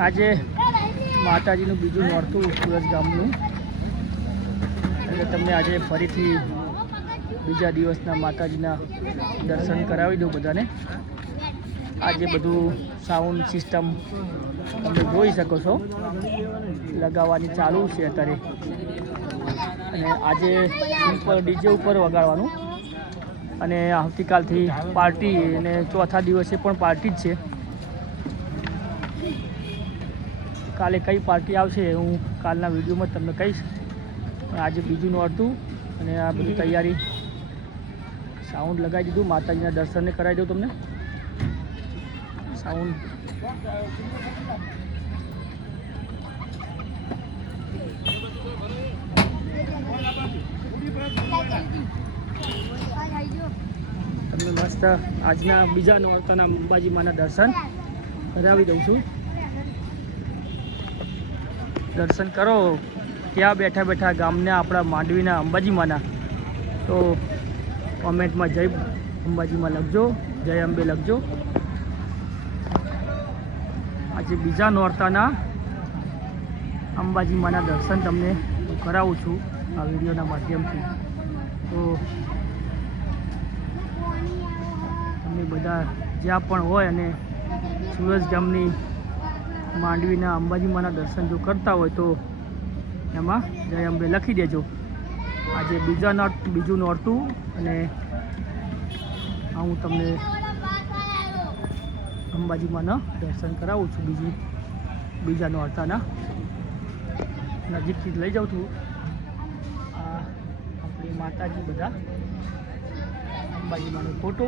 આજે માતાજીનું બીજું નોરતું સુરત ગામનું, એટલે તમને આજે ફરીથી બીજા દિવસના માતાજીના દર્શન કરાવી દઉં બધાને. આજે બધું સાઉન્ડ સિસ્ટમ તમે જોઈ શકો છો, લગાવવાની ચાલુ છે અત્યારે. અને આજે સિમ્પલ ડીજે ઉપર વગાડવાનું, અને આવતીકાલથી પાર્ટી, અને ચોથા દિવસે પણ પાર્ટી જ છે. કાલે કઈ પાર્ટી આવશે હું કાલના વિડીયોમાં તમને કહીશ. આજે બીજું નોરતું અને આ બધી તૈયારી, સાઉન્ડ લગાવી દીધું. માતાજીના દર્શનને કરાવી દઉં તમને. સાઉન્ડ તમને મસ્ત આજના બીજા નોરતાના અંબાજી માના દર્શન કરાવી દઉં છું. દર્શન કરો ત્યાં બેઠા બેઠા ગામના આપણા માંડવીના અંબાજીમાના. તો કોમેન્ટમાં જય અંબાજીમાં લખજો, જય અંબે લખજો. આજે બીજા નોરતાના અંબાજીમાના દર્શન તમને કરાવું છું આ વિડીયોના માધ્યમથી. તો તમે બધા જ્યાં પણ હોય અને સુરત ગામની માંડવીના અંબાજીમાના દર્શન જો કરતા હોય તો એમાં જય અંબે લખી દેજો. આજે બીજું નોરતું, અને હું તમને અંબાજીમાના દર્શન કરાવું છું બીજા નોરતાના. નજીકથી લઈ જાઉં છું. આ આપણી માતાજી, બધા અંબાજીમાનો ફોટો.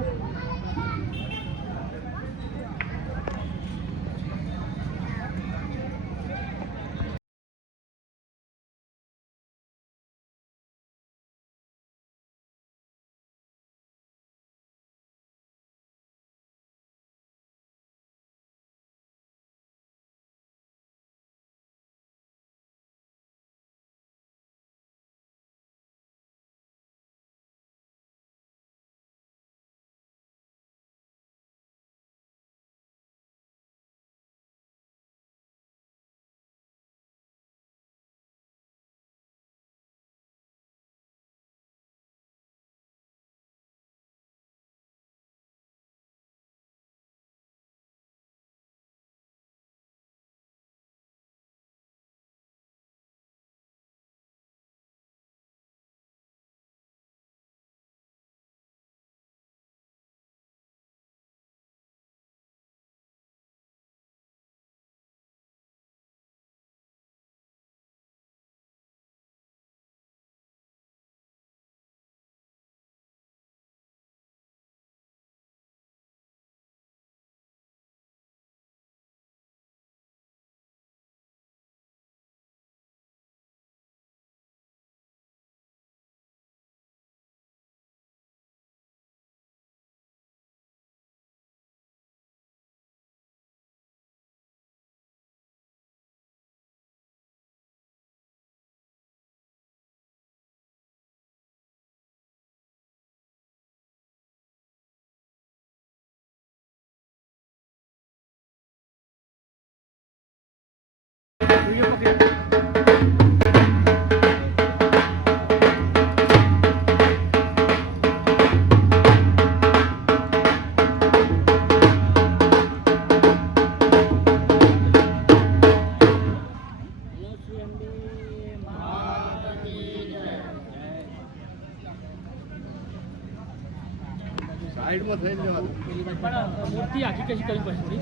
મૂર્તિ આખી કશી કરવી પડશે,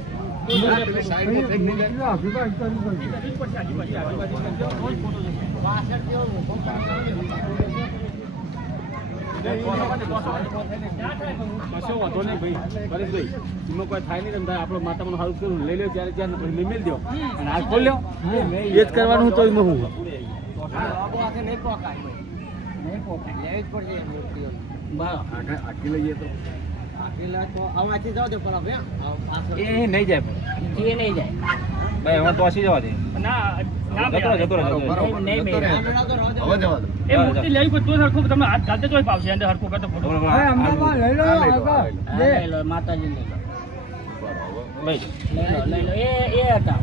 કશો વાંધો નહીં ભાઈ પરેશભાઈ. એમાં કોઈ થાય નહીં. તમે આપણો માતામાં સારું કર્યું લઈ લો, ત્યારે ત્યાં મેળ દો અને હાલ ખોલ લો. એ જ કરવાનું તો એમાં હું આટલી લઈએ તો એ નહીં જાય, એ નહીં જાય ભાઈ. હવે તો જવા દે. તમે હાથ ઘાલતે તો પાવશે અંદર હરખું કરતો ફોટો માતાજી લઈ લો, લઈ લો એ હતા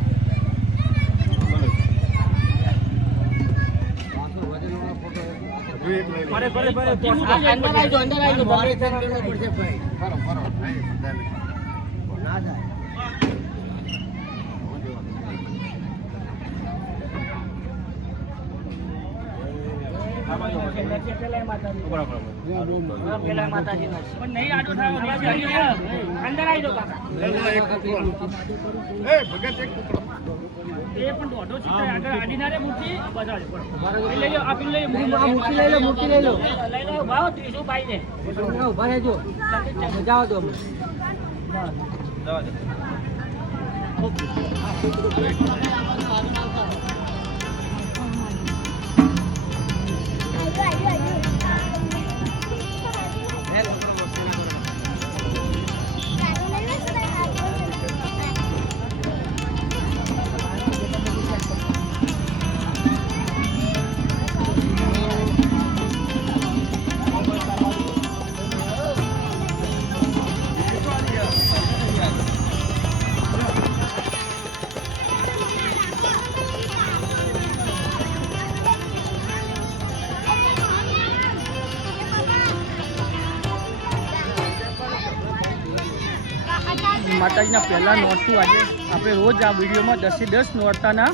માતાજીના પહેલા નોરતું આજે આપણે રોજ આ વિડીયોમાં 10 નોરતાના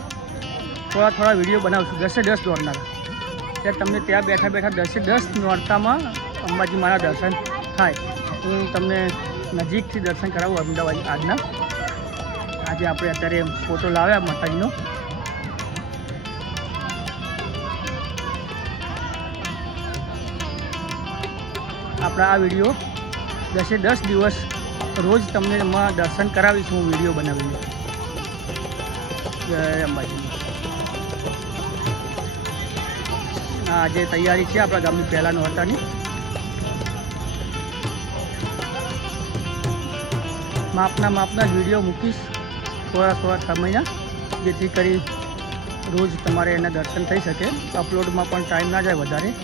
થોડા વિડીયો બનાવશું. 10 નોરતાના ત્યારે તમને ત્યાં બેઠા 10 નોરતામાં અંબાજી માના દર્શન થાય. હું તમને નજીકથી દર્શન કરાવું અમદાવાદ આજના. આજે આપણે અત્યારે ફોટો લાવ્યા માતાજીનો. આપણા આ વિડીયો 10 દિવસ રોજ તમને એમાં દર્શન કરાવીશ હું વિડીયો બનાવીને. જય અંબાજી. આજે તૈયારી છે આપણા ગામની પહેલા નોરતાની. માપના વિડીયો મૂકીશ થોડા સમયના, જેથી કરી રોજ તમારે એના દર્શન થઈ શકે. અપલોડમાં પણ ટાઈમ ના જાય વધારે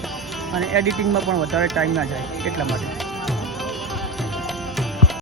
અને એડિટિંગમાં પણ વધારે ટાઈમ ના જાય એટલા માટે.